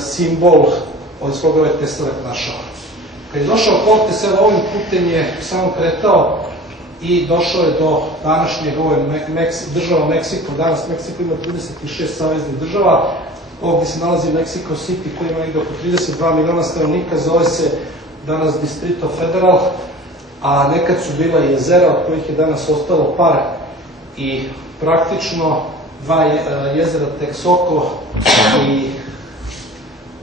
simbol od koga ovaj tesarak našao. Kad je došao Cortes, evo ovim putem je samo kretao i došao je do današnjeg država Meksiko. Danas Meksiko ima 36 saveznih država. Ovdje se nalazi Mexico City koji ima negde oko 32 miliona stanovnika, zove se danas Distrito Federal, a nekad su bila jezera od kojih je danas ostalo par i praktično dva jezera Texoco i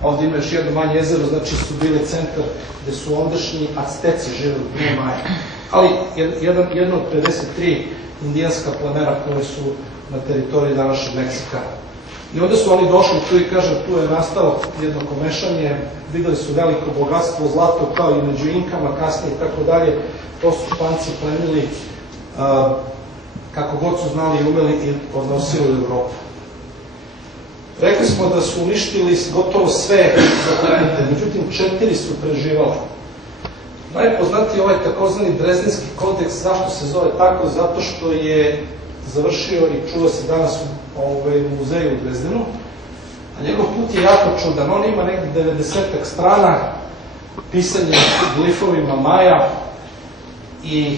ovdje ima još jedno manje jezero, znači su bili centar gde su ondašnji Acteci živeli, ne Maja. Ali jedno od 53 indijanska plemena koje su na teritoriji današnjeg Meksika. I onda su oni došli tu i kažem, tu je nastalo jedno komešanje, videli su veliko bogatstvo, zlato kao i među Inkama, kasnije i tako dalje. To su Španci plenili kako god su znali i umeli i odnosili u Evropu. Rekli smo da su uništili gotovo sve dokumente, međutim 4 su preživali. Najpoznatiji ovaj takozvani Drezdinski kodeks, zašto se zove tako? Zato što je završio i čuva se danas u muzeju u Drezdenu, a njegov put je jako čudan. On ima negde 90-ak strana, pisanje glifovima Maja i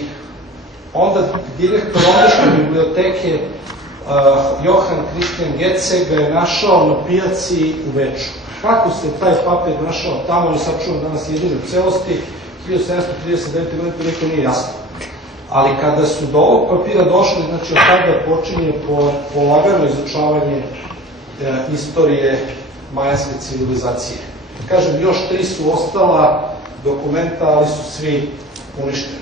onda direktor ondašnje biblioteke Johan Christian Getze ga je našao na pijaci u Beču. Kako se taj papir našao tamo, on je sačuvan danas jedini u celosti, 1739. godine, to niko nije jasno. Ali kada su do ovog papira došli, znači od tada počinje polagano izučavanje istorije majanske civilizacije. Kažem, još 3 su ostala dokumenta, ali su svi uništeni.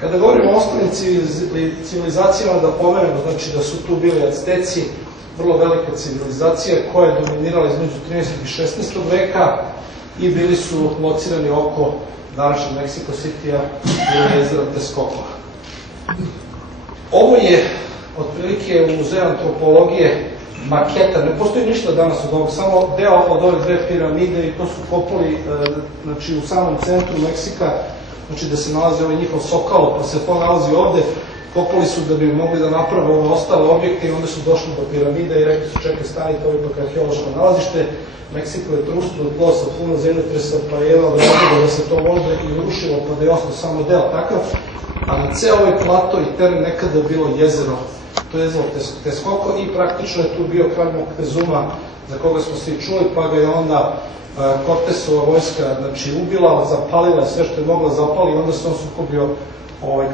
Kada govorimo o ostalim civilizacijama, da pomenemo, znači da su tu bili Acteci, vrlo velika civilizacija koja je dominirala između 13. i 16. veka i bili su locirani oko današnjeg Mexico City-a ili jezera Texcoco. Ovo je otprilike u muzeju antropologije maketa, ne postoji ništa danas od ovog, samo deo od ove dve piramide i to su kopali u samom centru Meksika, znači da se nalazi ovaj njihov sokalo, pa se to nalazi ovde, kopali su da bi mogli da naprave ove ostale objekte i onda su došli do piramida i rekli su čekaj, stanite, ovo je ipak arheološko nalazište, Meksiko je trusno tlo sa puno zemljotresa, pa je jedan razloga da se to možda i urušilo, pa da je ostao samo deo takav, a na ceo ovaj plato i teren nekada bilo jezero, to je jezero Texcoco i praktično je tu bio kralj Moctezuma, za koga smo svi čuli, pa ga je onda Cortesova vojska ubila, zapalila sve što je mogla zapali i onda se on sukobio,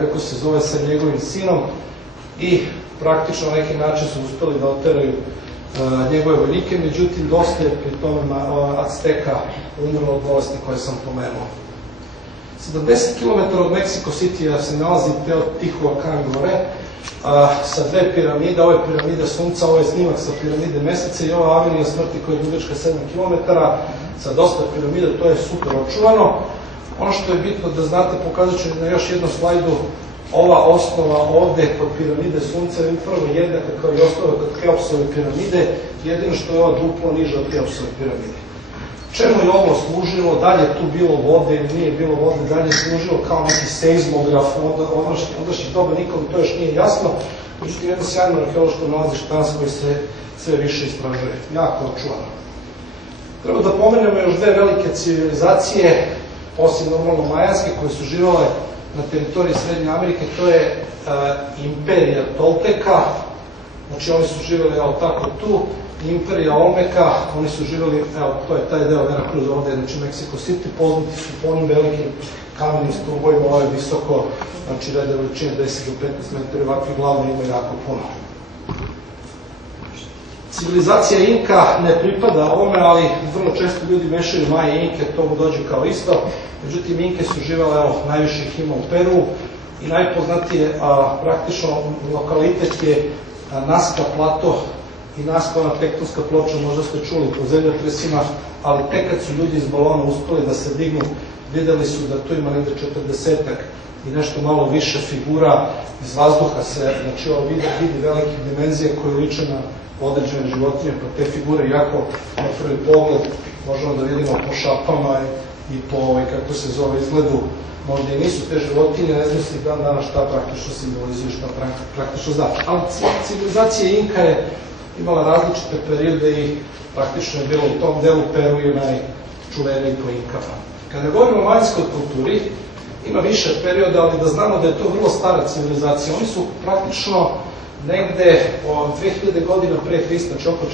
kako se zove, sa njegovim sinom i praktično na neki način su uspeli da oteraju njegove vojnike, međutim dosta je pri tome Acteka umrlo od bolesti koje sam pomenuo. 70 km od Mexico City se nalazi deo Tihuacan gore sa dve piramide, ovo je piramida Sunca, ovo je snimak sa piramide Meseca i ova avenija smrti koja je dugačka 7 km sa dosta piramida, to je super očuvano. Ono što je bitno da znate, pokazat ću na još jednom slajdu, ova osnova ovde kod piramide Sunca je upravo jednaka kao i osnova kod Keopsove piramide, jedino što je ova duplo niža od Keopsove piramide. Čemu je ovo služilo? Dalje je tu bilo vode ili nije bilo vode, dalje je služilo kao neki seizmograf, ondašnjih doba nikom to još nije jasno, međutim jedno sjajno arheološko nalazište danas koji se sve više istražuje, jako očuvano. Treba da pomenemo još dve velike civilizacije, osim normalno majanske, koje su živale na teritoriji Srednje Amerike, to je imperija Tolteka, znači oni su živjeli tako tu, imperija Olmeka, oni su živjeli, evo, to je taj deo Veracruz ovde, znači Mexico City, poznati su po onim velikim kamenim stubovima, ovo je visoko, znači reda veličine 10 do 15 metara, ovakvi glavno ima jako puno. Civilizacija Inka ne pripada ovome, ali vrlo često ljudi mešaju Maje i Inke, to mu dođe kao isto. Međutim, Inke su živele, evo, najviše ih ima u Peru i najpoznatije praktično lokalitet je Nazca plato i Nazca, ona tektonska ploča, možda ste čuli po zemljotresima, ali tek kad su ljudi iz balona uspeli da se dignu, videli su da tu ima negde 40-ak i nešto malo više figura iz vazduha se, znači ovo vidi velike dimenzije koje liče na određene životinje, pa te figure jako na prvi pogled možemo da vidimo po šapama i po, kako se zove, izgledu, možda i nisu te životinje, ne znam si dan dana šta praktično simbolizuju, šta praktično znači. Ali civilizacija Inka je imala različite periode i praktično je bilo u tom delu Peru i najčuveniji po Inkama. Kada govorimo o majanskoj kulturi, ima više perioda, ali da znamo da je to vrlo stara civilizacija. Oni su praktično negde od 2000 godina pre Hrista, znači oko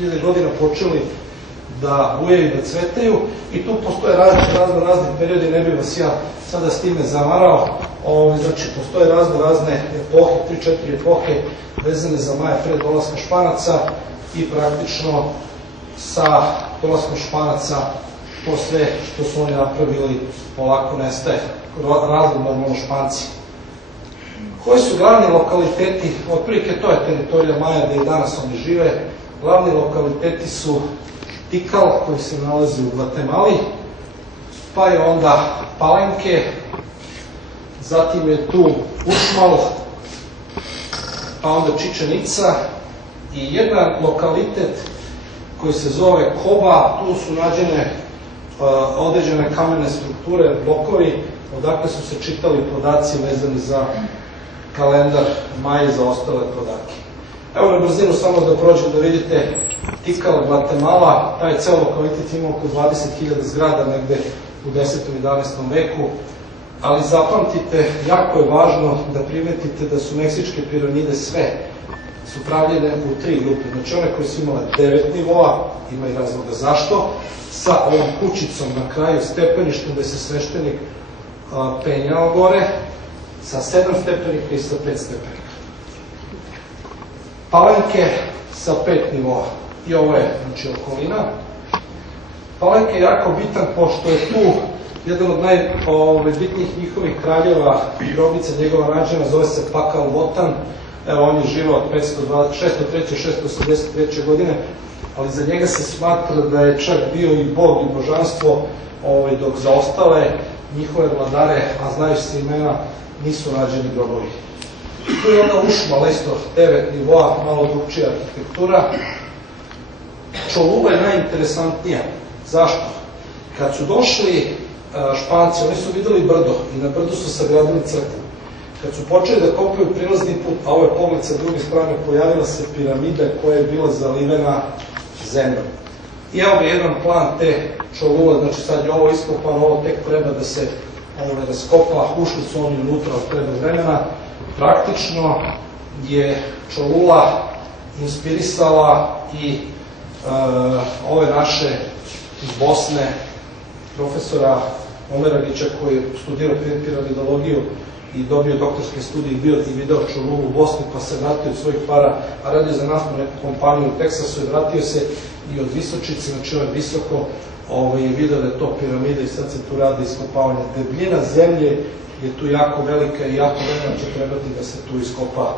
4000 godina počeli da bujaju, da cvetaju i tu postoje razni periodi, ne bih vas ja sada s time zamarao. Znači, postoje razne epohe, 3-4 epohe vezane za Maja pre dolaska Španaca i praktično sa dolaskom Španaca to sve što su oni napravili polako nestaje. Razlog normalno Španci. Koji su glavni lokaliteti? Otprilike to je teritorija Maja gde i danas oni žive. Glavni lokaliteti su Tikal, koji se nalazi u Gvatemali, pa je onda Palenke, zatim je tu Ušmal, pa onda Čičenica i jedan lokalitet koji se zove Koba. Tu su nađene određene kamene strukture, blokovi, odakle su se čitali podaci vezani za kalendar Maje za ostale podatke. Evo na brzinu samo da prođem da vidite Tikal, Gvatemala, taj ceo lokalitet ima oko 20.000 zgrada negde u 10. i 11. veku, ali zapamtite, jako je važno da primetite da su meksičke piramide sve su pravljene u 3 grupe. Znači one koje su imale 9 nivoa, ima i razloga zašto, sa ovom kućicom na kraju, stepeništom gde se sveštenik penjao gore, sa 7 stepenika i sa 5 stepenika. Palenke sa 5 nivoa. I ovo je, znači, okolina. Palenke je jako bitan, pošto je tu jedan od najbitnijih njihovih kraljeva, grobnica njegova nađena, zove se Pakal Votan. Evo, on je živao od 603-683. godine, ali za njega se smatra da je čak bio i bog i božanstvo, dok za ostale njihove vladare, a znaju se imena, nisu nađeni grobovi. Tu je onda Ušmal, isto 9 nivoa, malo drugčija arhitektura. Čolula je najinteresantnija. Zašto? Kad su došli Španci, oni su videli brdo i na brdu su sagradili crkvu. Kad su počeli da kopaju prilazni put, a ovo je pogled sa druge strane, pojavila se piramida koja je bila zalivena zemljom. I evo ga jedan plan te Čolule, znači sad je ovo iskopano, ovo tek treba da se raskopa, ušli su oni unutra od treba vremena. Praktično je Čolula inspirisala i ove naše iz Bosne, profesora Omeragića koji je studirao piramidologiju i dobio doktorske studije i bio i video Čolulu u Bosni, pa se vratio od svojih para, a radio za naftnu neku kompaniju u Teksasu i vratio se i od Visočice, znači ovo je visoko, je vidio da je to piramida i sad se tu radi iskopavanje. Debljina zemlje je tu jako velika i jako vremena će trebati da se tu iskopa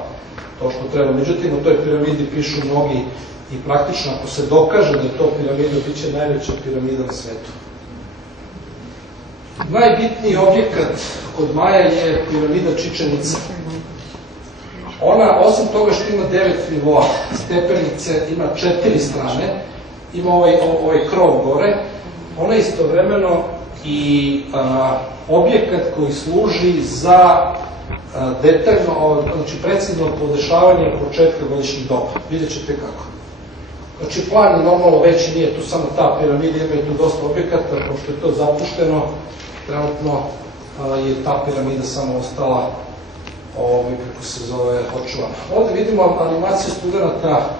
to što treba. Međutim, u toj piramidi pišu mnogi i praktično ako se dokaže da je to piramida, bit će najveća piramida na svetu. Najbitniji objekat kod Maja je piramida Čičenica. Ona, osim toga što ima 9 nivoa, stepenice, ima 4 strane, ima ovaj krov gore, ona je istovremeno i objekat koji služi za detaljno, znači precizno podešavanje početka godišnjih doba. Vidjet ćete kako. Znači plan je normalno veći, nije tu samo ta piramida, ima i tu dosta objekata, pošto je to zapušteno, trenutno je ta piramida samo ostala, kako se zove, očuvana. Ovde vidimo animaciju studenta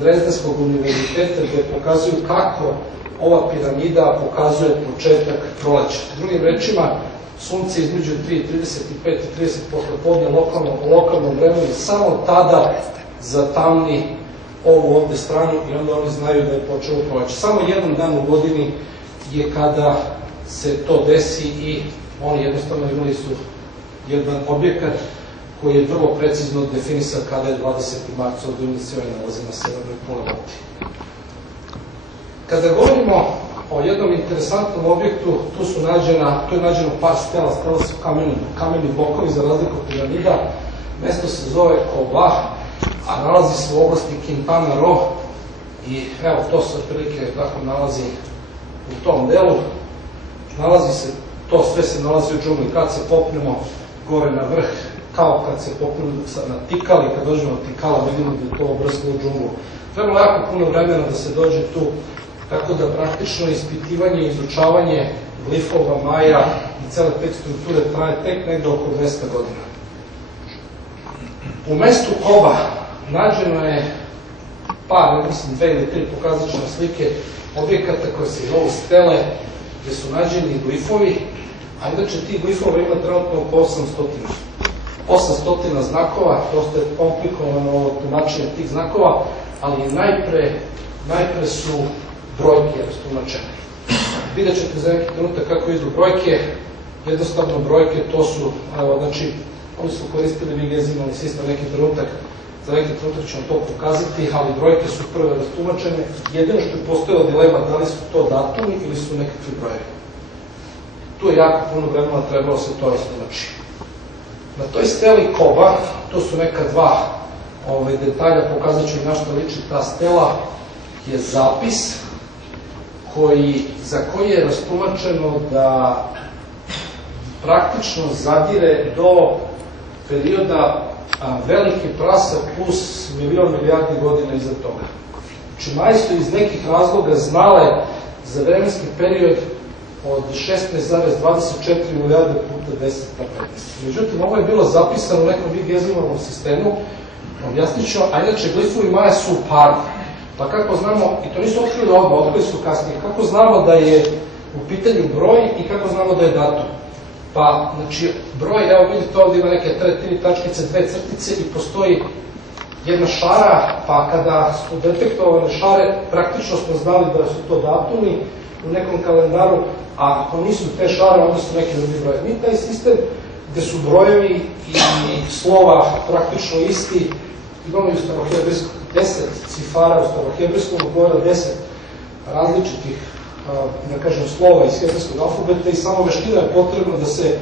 Drezdenskog univerziteta gde pokazuju kako ova piramida pokazuje početak proleća. Drugim rečima, sunce između 3:35 i 30 posle podne lokalnom vremenu samo tada zatamni ovu ovde stranu i onda oni znaju da je počelo proleće. Samo jedan dan u godini je kada se to desi i oni jednostavno imali su jedan objekat koji je vrlo precizno definisan kada je 20. marca od ulici se nalazi na severnoj pololopti. Kada govorimo o jednom interesantnom objektu, tu je nađeno par stela su kameni blokovi za razliku od piramida, mesto se zove Koba, a nalazi se u oblasti Quintana Roo i evo to se otprilike tako nalazi u tom delu. To sve se nalazi u džungli. Kad se popnemo gore na vrh kao kad se popnu na tikali, kad dođemo na tikala, vidimo da je to obraslo u džunglu. Trebalo jako puno vremena da se dođe tu, tako da praktično ispitivanje i izučavanje glifova, maja i cele te strukture traje tek negde oko 200 godina. U mestu Koba nađeno je par, mislim 2 ili 3 pokazačne slike objekata koje se zovu stele, gde su nađeni glifovi, a inače ti glifova ima trenutno oko 800 znakova, prosto je komplikovano tumačenje tih znakova, ali najpre su brojke rastumačene. Vidjet ćete za neki trenutak kako idu brojke, jednostavno brojke to su, znači, oni su koristili vigezimalni sistem neki trenutak, za neki trenutak ćemo to pokazati, ali brojke su prve rastumačene, jedino što je postojala dilema da li su to datumi ili su nekakvi brojevi. Tu je jako puno vremena trebalo se to rastumači. Na toj steli Koba, to su neka dva detalja, pokazat ću na što liči ta stela, je zapis za koji je rastumačeno da praktično zadire do perioda veliki prasak plus milijardi godina iza toga. Znači, Maje su iz nekih razloga znale za vremenski period od 16,24 milijarde puta 10 na 15. Međutim, ovo je bilo zapisano u nekom vigezimalnom sistemu, objasnit ću, a inače glifovi Maja su u paru. Pa kako znamo, i to nisu otkrili odmah, otkrili su kasnije, kako znamo da je u pitanju broj i kako znamo da je datum? Pa, znači, broj, evo vidite ovdje ima neke 3 tačkice, 2 crtice i postoji jedna šara, pa kada su detektovane šare, praktično smo znali da su to datumi u nekom kalendaru, a ako nisu te šare, onda su neki drugi brojevi. Mi taj sistem gde su brojevi i slova praktično isti, imamo i u starohebrijskom 10 cifara, u starohebrijskom govora 10 različitih, da kažem, slova iz hebrejskog alfabeta i samo veština je potrebno da se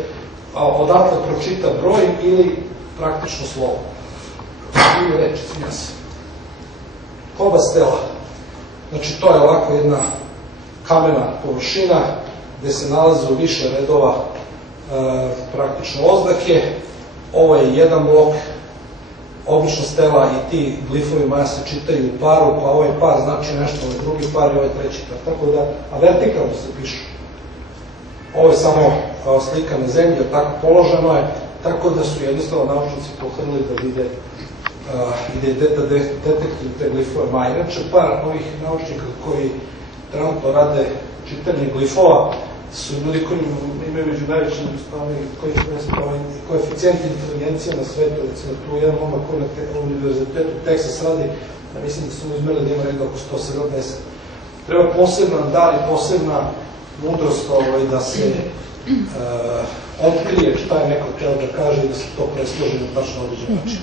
odatle pročita broj ili praktično slovo. Ili reč, izvinjam se. Koba stela. Znači, to je ovako jedna kamena površina gde se nalaze u više redova praktično oznake. Ovo je jedan blok, obično stela i ti glifovi Maja se čitaju u paru, pa ovaj par znači nešto, ovaj drugi par i ovaj treći par, tako da, a vertikalno se pišu. Ovo je samo slika na zemlji, tako položeno je, tako da su jednostavno naučnici pohrlili da vide i da detektuju te glifove Maja. Inače, par ovih naučnika koji trenutno rade čitanje glifova su ljudi koji imaju među najvećim koeficijenti inteligencije na svetu. Recimo, tu jedan momak koji na univerzitetu Teksas radi, mislim da su mu izmerili da ima negde oko 170. Treba poseban dar i posebna mudrost da se otkrije šta je neko hteo da kaže i da se to presloži na tačno određen način.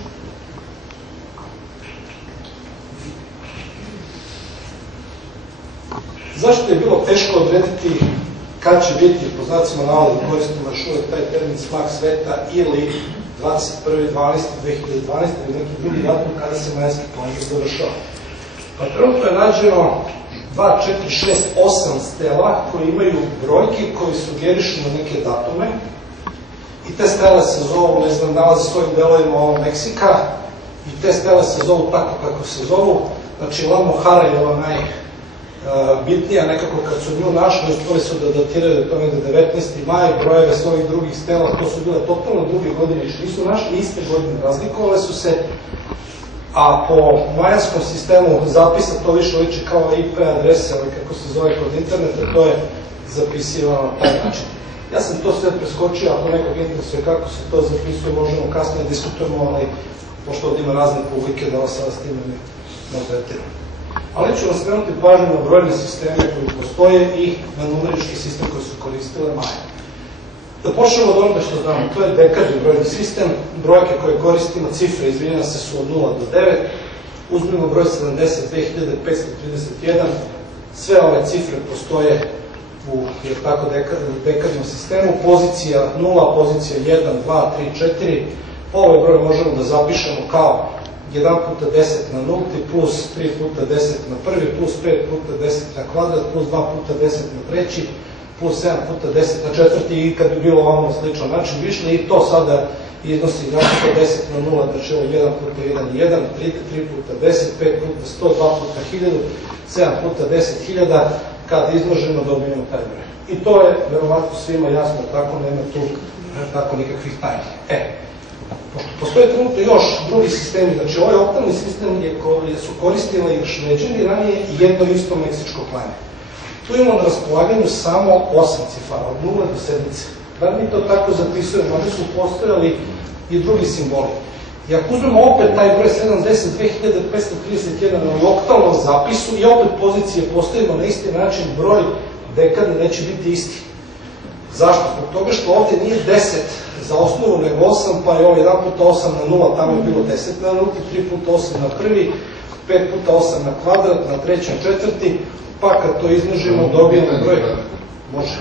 Zašto je bilo teško odrediti kad će biti, po znacima navoda, koristimo još uvek taj termin smak sveta ili 21.12.2012 ili neki drugi datum kada se majanski kalendar završava. Pa trenutno je nađeno 2, 4, 6, 8 stela koji imaju brojke koji sugerišu na neke datume i te stele se zovu, ne znam, nalaze svojim delovima ovog Meksika i te stele se zovu tako kako se zovu. Znači, La Mohara je ova najbitnija, nekako kad su nju našli, uspeli su da datiraju do negde 19. maj, brojeve s ovih drugih stela, to su bile totalno druge godine, još nisu našli iste godine, razlikovale su se, a po majanskom sistemu zapisa to više liči kao IP adrese, ali kako se zove kod interneta, to je zapisivano na taj način. Ja sam to sve preskočio, ako nekog interesuje kako se to zapisuje, možemo kasnije diskutujemo, ali pošto ovdje ima razne publike da vas sada s tim ne odretiramo. Ali ću vam skrenuti pažnju na brojne sisteme koji postoje i na numerički sistem koji su koristile Maje. Da počnemo od onoga što znamo, to je dekadni brojni sistem, brojke koje koristimo, cifre, izvinjam se, su od 0 do 9, uzmimo broj 72.531, sve ove cifre postoje u dekadnom sistemu, pozicija 0, pozicija 1, 2, 3, 4, ovaj broj možemo da zapišemo kao 1 puta 10 na nulti, plus 3 puta 10 na prvi, plus 5 puta 10 na kvadrat, plus 2 puta 10 na treći, plus 7 puta 10 na četvrti i kad bi bilo ovamo sličan način bi išli i to sada iznosi 2 puta 10 na 0, znači ovo 1 puta 1 je 1, 3 puta 10, 5 puta 100, 2 puta 1000, 7 puta 10.000, kad izložimo dobijemo taj broj. I to je verovatno svima jasno, tako nema tu tako nikakvih tajni. Postoje trenutno još drugi sistemi, znači ovaj oktalni sistem su koristile i Šveđani ranije jedno isto meksičko pleme. Tu imamo na raspolaganju samo 8 cifara, od 0 do sedmice. Da mi to tako zapisujemo, oni su postojali i drugi simboli. I ako uzmemo opet taj broj 72.531 na oktalnom zapisu i opet pozicije postavimo na isti način, broj dekada neće biti isti. Zašto? Zbog toga što ovde nije 10 za osnovu, nego 8, pa je ovo 1 puta 8 na 0, tamo je bilo 10 na nulti, 3 puta 8 na prvi, 5 puta 8 na kvadrat, na trećem četvrti, pa kad to izmnožimo dobijemo broj. Može.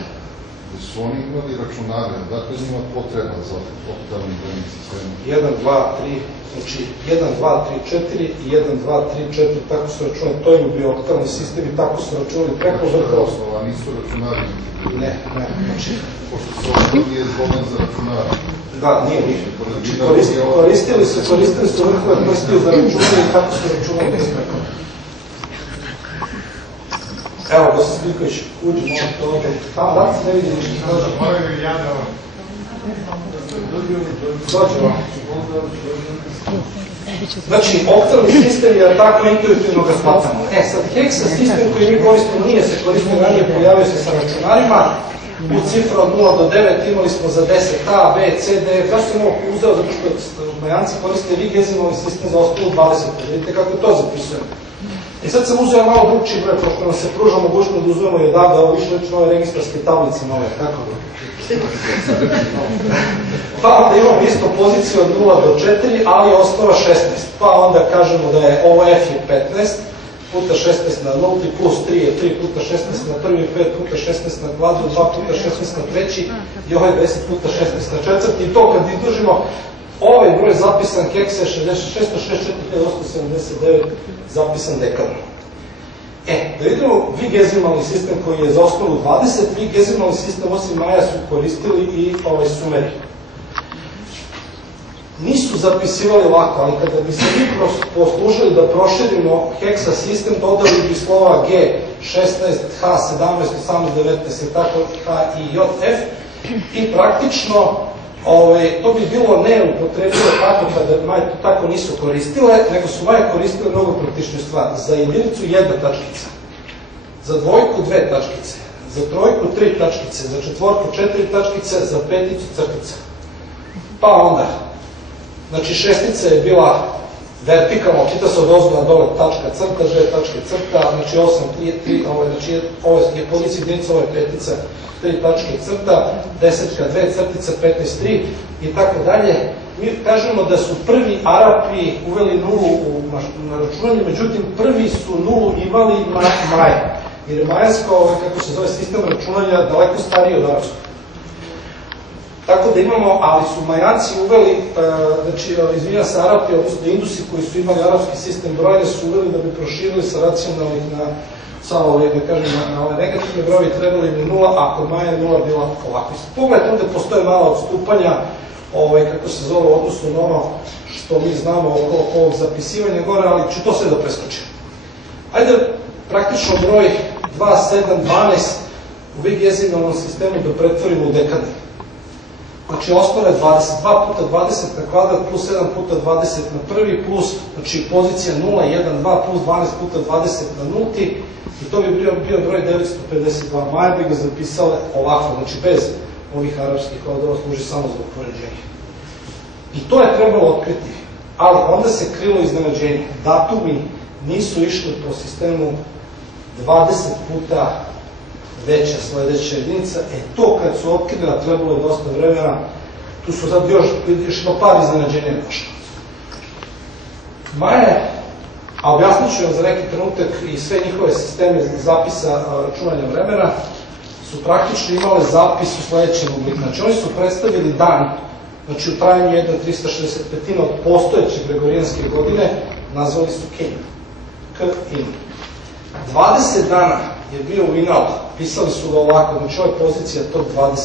Da su oni imali računare, dakle ima potreba za oktalni brojni sistem? 1, 2, 3, znači 1, 2, 3, 4 i 1, 2, 3, 4, tako su računali, to im bio oktalni sistem i tako su računali preko vrha. A nisu računari? Ne, znači... Pošto se ovo nije zvodan za računare. Da, nije. Koristili su vrhove prstiju za računanje i tako su računali preko. Evo, Gosta Smiljković, uđi malo to ovdje. Tamo da se ne vidi ništa. Dođe vam. Znači, oktalni sistem je tako intuitivno ga shvatamo. Sad, heksa sistem koji mi koristimo nije se koristio ranije, pojavio se sa računarima. U cifra od 0 do 9 imali smo za 10 A, B, C, D. Zašto sam ovo uzeo? Zato što Majanci koriste Vigezimovni sistem za osnovu 20. Vidite kako to zapisujemo. I sad sam uzeo malo drugčiji broj, pošto nam se pruža mogućnost da uzmemo i odavde, ovo više lično ove registarske tablice nove, tako da. Pa onda imamo isto poziciju od 0 do 4, ali osnova 16. Pa onda kažemo da je ovo F je 15, puta 16 na 0, plus 3 je 3 puta 16 na prvi, 5 puta 16 na kvadru, 2 puta 16 na treći i ovo je 10 puta 16 na četvrti. I to kad izdužimo, ovaj broj zapisan heksa je 664.879 zapisan dekadom. Da vidimo vigezimalni sistem koji je za osnovu 20, vigezimalni sistem osim Maja su koristili i Sumeri. Nisu zapisivali lako, ali kada bi se mi poslužili da proširimo heksa sistem, dodali bi slova G, 16, H, 17, 18, 19, i tako H, I, J, F, i praktično to bi bilo neupotrebljivo tako kada Maje to tako nisu koristile, nego su Maje koristile mnogo praktične stvari. Za jedinicu 1 tačkica, za dvojku 2 tačkice, za trojku 3 tačkice, za četvorku 4 tačkice, za peticu crtica. Pa onda, znači šestica je bila vertikalno, čita se od ozgo na dole tačka crta, 2 tačke crta, znači 8, 3, znači ovo je pozicija jedinica, ovo je petica, 3 tačke crta, desetka 2 crtica, 15, 3 i tako dalje. Mi kažemo da su prvi Arapi uveli nulu na računanje, međutim prvi su nulu imali Maja, jer je majansko, kako se zove, sistem računanja daleko stariji od arapskog. Tako da imamo, ali su Majanci uveli, znači, izvinja se, Arapi, odnosno Indusi koji su imali arapski sistem brojne su uveli da bi proširili sa racionalnih na samo, da kažem, na ove negativne broje trebali im nula, a kod Maja je nula bila ovako. Pogledajte, ovde postoje mala odstupanja, kako se zove, odnosno na ono što mi znamo oko ovog zapisivanja gore, ali ću to sve da preskočim. Ajde, praktično broj 2, 7, 12 u vigezimalnom sistemu da pretvorimo u dekade. Znači, osnova je 22 puta 20 na kvadrat plus 7 puta 20 na prvi plus, znači, pozicija 0, 1, 2 plus 12 puta 20 na nulti i to bi bio broj 952. Maja bi ga zapisale ovako, znači, bez ovih arapskih kodova, služi samo za upoređenje. I to je trebalo otkriti, ali onda se krilo iznenađenje. Datumi nisu išli po sistemu 20 puta veća sledeća jedinica, to kad su otkrili, a trebalo je dosta vremena, tu su sad još par iznenađenja došlo. Maje, a objasnit ću vam za neki trenutak i sve njihove sisteme zapisa računanja vremena, su praktično imale zapis u sledećem obliku. Znači, oni su predstavili dan, znači u trajanju 1/365 od postojeće gregorijanske godine, nazvali su K-in. 20 dana je bio u inalu, pisali su ga ovako, znači ovo je pozicija tog 20.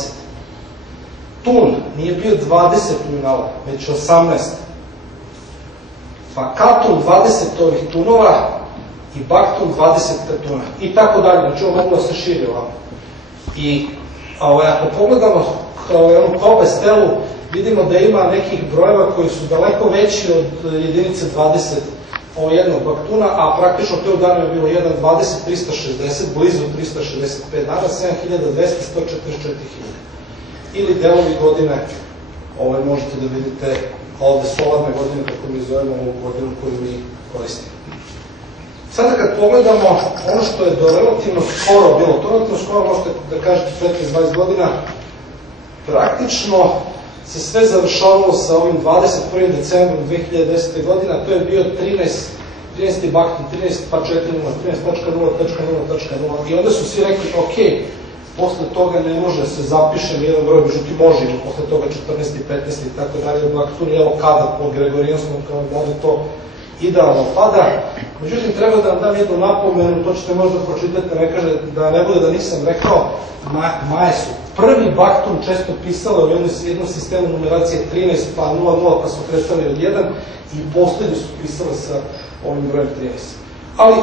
Tun nije bio 20 u inalu, već 18. Pa katun 20 ovih tunova i baktun 20 katuna. I tako dalje, znači ovo moglo da se širi ovamo. I ako pogledamo onu kobe stelu, vidimo da ima nekih brojeva koji su daleko veći od jedinice 20 jednog baktuna, a praktično te u danu je bilo 1, 20, 360, blizu 365 dana, 7200, 144.000. Ili delovi godine, možete da vidite ovde solarne godine, kako mi zovemo ovu godinu koju mi koristimo. Sada kad pogledamo ono što je do relativno skoro bilo, to relativno skoro možete da kažete 15-20 godina, praktično se sve završavalo sa ovim 21. decembrom 2010. godina, to je bio 13. baktun, 13 pa 4.0, 13.0.0.0 i onda su svi rekli, ok, posle toga ne može da se zapiše nijedan broj, međutim može, posle toga 14. 15. i tako dalje, baktun je evo kada po gregorijanskom kalendaru to idealno pada. Međutim, treba da vam dam jednu napomenu, to ćete možda pročitati, da ne bude da nisam rekao, Maje su prvi baktun često pisale u jednom sistemu numeracije 13 pa 00 pa su kretali od 1 i poslednji su pisale sa ovim brojem 13. Ali,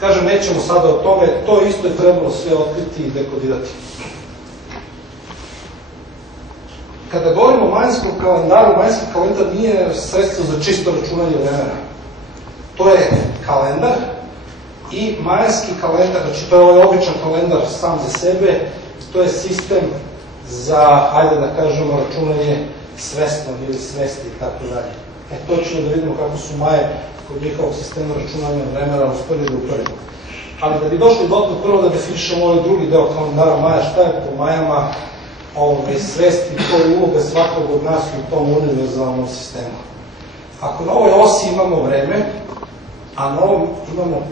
kažem, nećemo sada o tome, to isto je trebalo sve otkriti i dekodirati. Kada govorimo o majanskom kalendaru, majanski kalendar nije sredstvo za čisto računanje vremena. To je kalendar i majanski kalendar, znači to je ovaj običan kalendar sam za sebe, to je sistem za, ajde da kažemo, računanje svesnog ili svesti i tako dalje. To ćemo da vidimo kako su Maje kod njihovog sistema računanja vremena uspeli da upravimo. Ali da bi došli dotle, prvo da definišemo ovaj drugi deo kalendara Maja, šta je po Majama svesti, koja je uloga svakog od nas u tom univerzalnom sistemu. Ako na ovoj osi imamo vreme, a na ovom imamo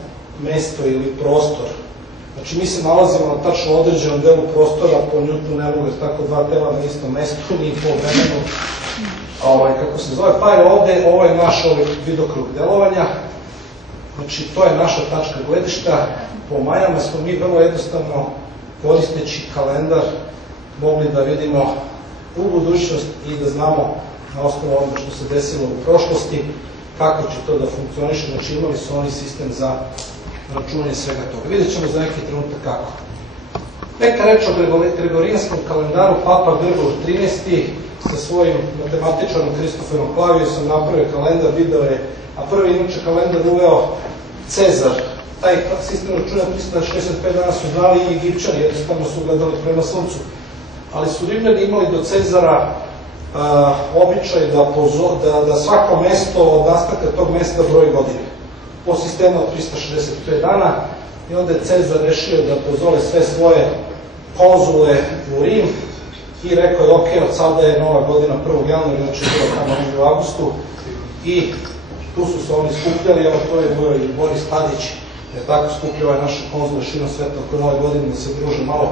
mesto ili prostor, znači mi se nalazimo na tačno određenom delu prostora, po Newtonu ne mogu tako dva tela na istom mestu, ni po vremenu, kako se zove, pa je ovde, ovo je naš vidokrug delovanja, znači to je naša tačka gledišta. Po Majama smo mi vrlo jednostavno, koristeći kalendar, mogli da vidimo u budućnost i da znamo na osnovu onoga što se desilo u prošlosti, kako će to da funkcioniše, znači imali su oni sistem za računanje svega toga. Vidjet ćemo za neki trenutak kako. Neka reč o gregorijanskom kalendaru, Papa Grigor XIII sa svojim matematičarom Kristoferom Klavijusom napravio kalendar, video je, a prvi inače kalendar uveo Cezar. Taj sistem računa 365 dana su znali i Egipćani, jednostavno su gledali prema suncu. Ali su Rimljani imali do Cezara običaj da svako mesto od nastanka tog mesta broji godine. Po sistemu od 365 dana i onda je Cezar rešio da pozove sve svoje konzule u Rim i rekao je ok, od sada je nova godina 1. januara, znači bilo tamo negdje u avgustu i tu su se oni skupljali, evo to je bio i Boris Tadić, jer tako skupljava je naše konzule širom sveta oko nove godine da se druže malo,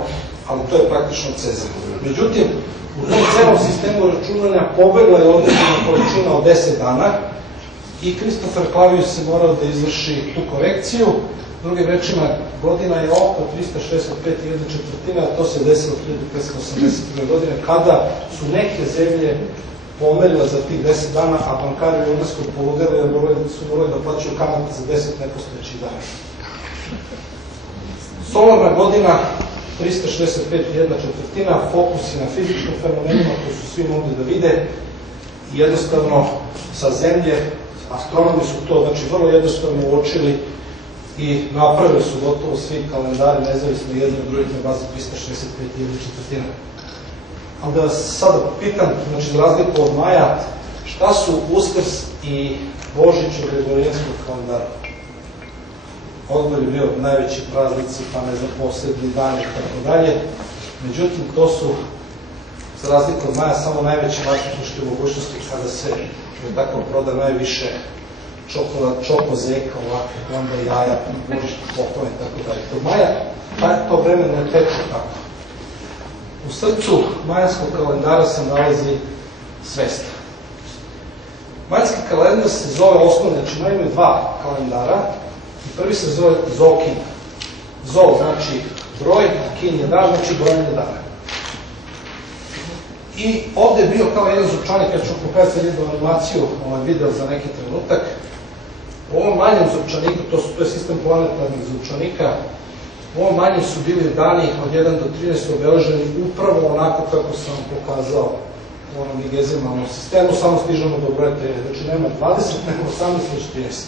ali to je praktično Cezar. Međutim, u tom celom sistemu računanja pobegla je određena količina od 10 dana i Kristofer Klavijus se morao da izvrši tu korekciju. Drugim rečima, godina je oko 365.1/4, a to se desilo 1582. godine, kada su neke zemlje pomerile za tih 10 dana, a bankari u Engleskoj poludeli jer su morali da plaćaju kamate za 10 nepostojećih dana. Solarna godina 365.1/4, fokus je na fizičkim fenomenima koji su svi mogli da vide i jednostavno sa zemlje, astronomi su to, znači vrlo jednostavno uočili i napravili su gotovo svi kalendari nezavisno jedni od drugih na bazi 365.1/4. Ali da vas sada pitam, znači za razliku od Maja, šta su Uskrs i Božić u gregorijanskog kalendara? Odmor je bio najveći praznici, pa ne znam, poslednji dan i tako dalje. Međutim, to su, za razliku od Maja, samo najveće marketinške mogućnosti kada se, tako, proda najviše čokozeka, ovakve, onda jaja, božićnih popova i tako dalje. Kod Maja to vreme ne teče tako. U srcu majanskog kalendara se nalazi svest. Majanski kalendar se zove osnovno, znači Maja imaju dva kalendara i prvi se zove Zokin. Zol znači broj, kin je dan, znači brojanje dana. I ovde je bio kao jedan zupčanik, ja ću pokazati jednu animaciju, video za neki trenutak. U ovom manjem zupčaniku, to je sistem planetarnih zupčanika, u ovom manjem su bili dani od 1 do 13 obeleženi upravo onako kako sam vam pokazao u onom igezimalnom sistemu, samo stižemo do broja 13, znači nema 20, nema 18, već 13.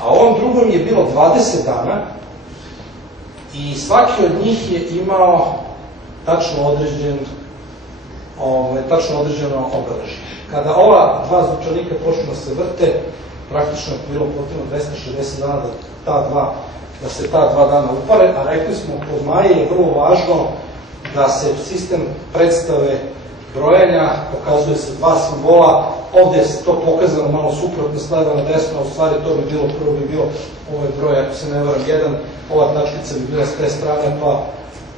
A u ovom drugom je bilo 20 dana i svaki od njih je imao tačno određeno obeležje. Kada ova dva zupčanika počnu da se vrte, praktično je bilo potrebno 260 dana da se ta dva dana upare, a rekli smo, kod Maje je vrlo važno da se sistem predstave brojanja, pokazuje se dva simbola, ovde je to pokazano malo suprotno, stavljeno na desno, a u stvari to bi bilo, prvo bi bio ovaj broj, ako se ne varam, 1, ova tačkica bi bila s te strane, pa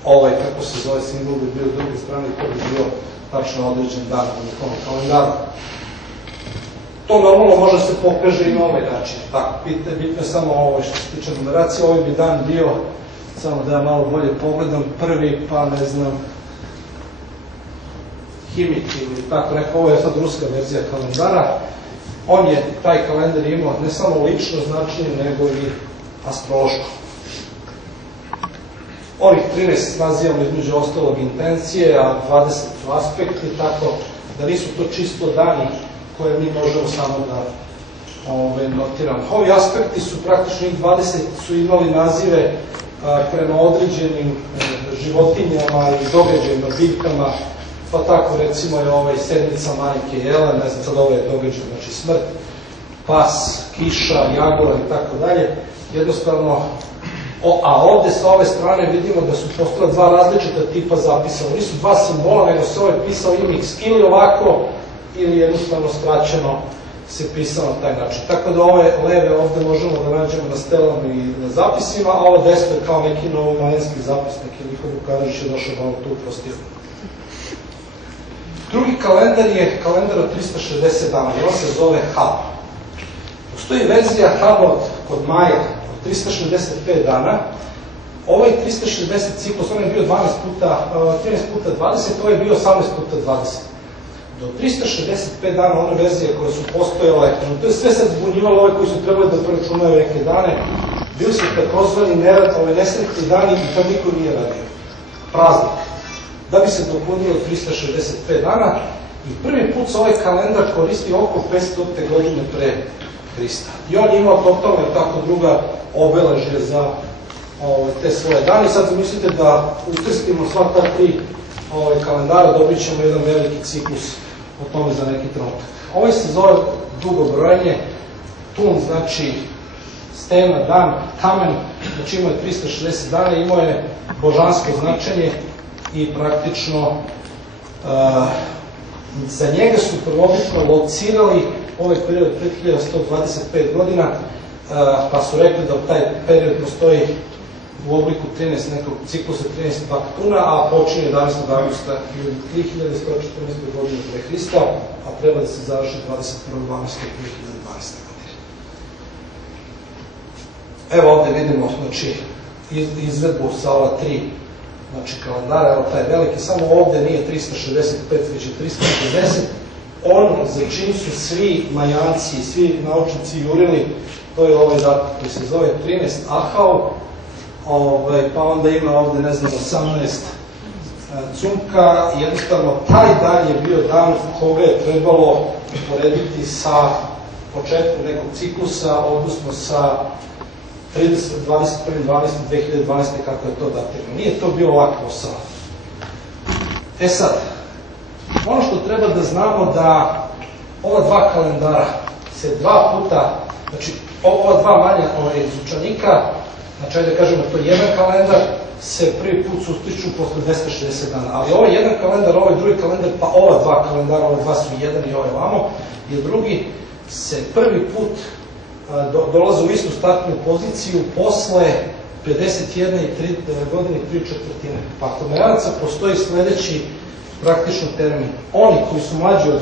ovaj, kako se zove simbol, bi bio s druge strane i to bi bio tačno određen dan u nekom kalendaru. To normalno može se pokaže i na ovaj način. Tako, bitno je samo ovo što se tiče numeracije. Ovaj bi dan bio, samo da ja malo bolje pogledam, prvi, pa ne znam, Himik ili tako neko, ovo je sad ruska verzija kalendara. On je, taj kalendar imao ne samo lično značenje, nego i astrološko. Ovih 13 nazivamo između ostalog intencije, a 20 su aspekti, tako da nisu to čisto dani koje mi možemo samo da notiramo. Ovi aspekti su praktično, 20 su imali nazive prema određenim životinjama i događajima, biljkama, pa tako recimo je sedmica majke Jele, ne znam sad ovo je događaj, znači smrt, pas, kiša, jagora i tako dalje. Jednostavno, a ovde sa ove strane vidimo da su postala dva različita tipa zapisa. Ovo nisu dva simbola, nego se ovaj pisao imix ili ovako, ili jednostavno skraćeno se pisao na taj način. Tako da ove leve ovde možemo da nađemo na stelama i na zapisima, a ovo desno je kao neki novomajanski zapis, neki Nikola Vukanović je došao malo tu uprostio. Drugi kalendar je kalendar od 360 dana i on se zove Hab. Postoji verzija Haba kod Maja od 365 dana. Ovaj 360 ciklus, on je bio 13 puta 20, ovo je bio 18 puta 20. Do 365 dana one verzije koje su postojale, to je sve sad zbunjivalo ove koji su trebali da preračunaju neke dane, bili su takozvani nesretni dani i to niko nije radio. Praznik. Da bi se dopunilo 365 dana i prvi put se ovaj kalendar koristi oko 500. godine pre Hrista. I on je imao totalno tako druga obeležje za te svoje dane. Sad zamislite da ukrstimo sva ta tri kalendara, dobit ćemo jedan veliki ciklus o tome za neki trenutak. Ovaj se zove dugo brojanje, tun znači stena, dan, kamen, znači imao je 360 dana, imao je božansko značenje i praktično za njega su prvobitno locirali ovaj period 5125 godina, pa su rekli da taj period postoji u obliku 13 nekog ciklusa 13 baktuna, a počinje 11. augusta 3114. godine pre Hrista, a treba da se završi 21.12.2012. godine. Evo ovde vidimo, znači, izvedbu sa ova tri kalendara, evo taj veliki, samo ovde nije 365, već je 350. On, za čim su svi Majanci, svi naučnici jurili, to je ovaj datum koji se zove 13 Ahau, pa onda ima ovde, ne znam, 18 Cumka, jednostavno taj dan je bio dan koga je trebalo uporediti sa početkom nekog ciklusa, odnosno sa 21.12.2012. kako je to datirano. Nije to bio lak posao. E sad, ono što treba da znamo da ova dva kalendara se dva puta, znači ova dva manja izučanika, znači da kažemo to jedan kalendar, se prvi put sustiču posle 260 dana, ali ovaj jedan kalendar, ovaj drugi kalendar, pa ova dva kalendara, ova dva su jedan i ovaj vamo, i drugi se prvi put dolaze u istu startnu poziciju posle 51 godine i 3/4. Pa kod Majanaca postoji sledeći praktično termin. Oni koji su mlađi od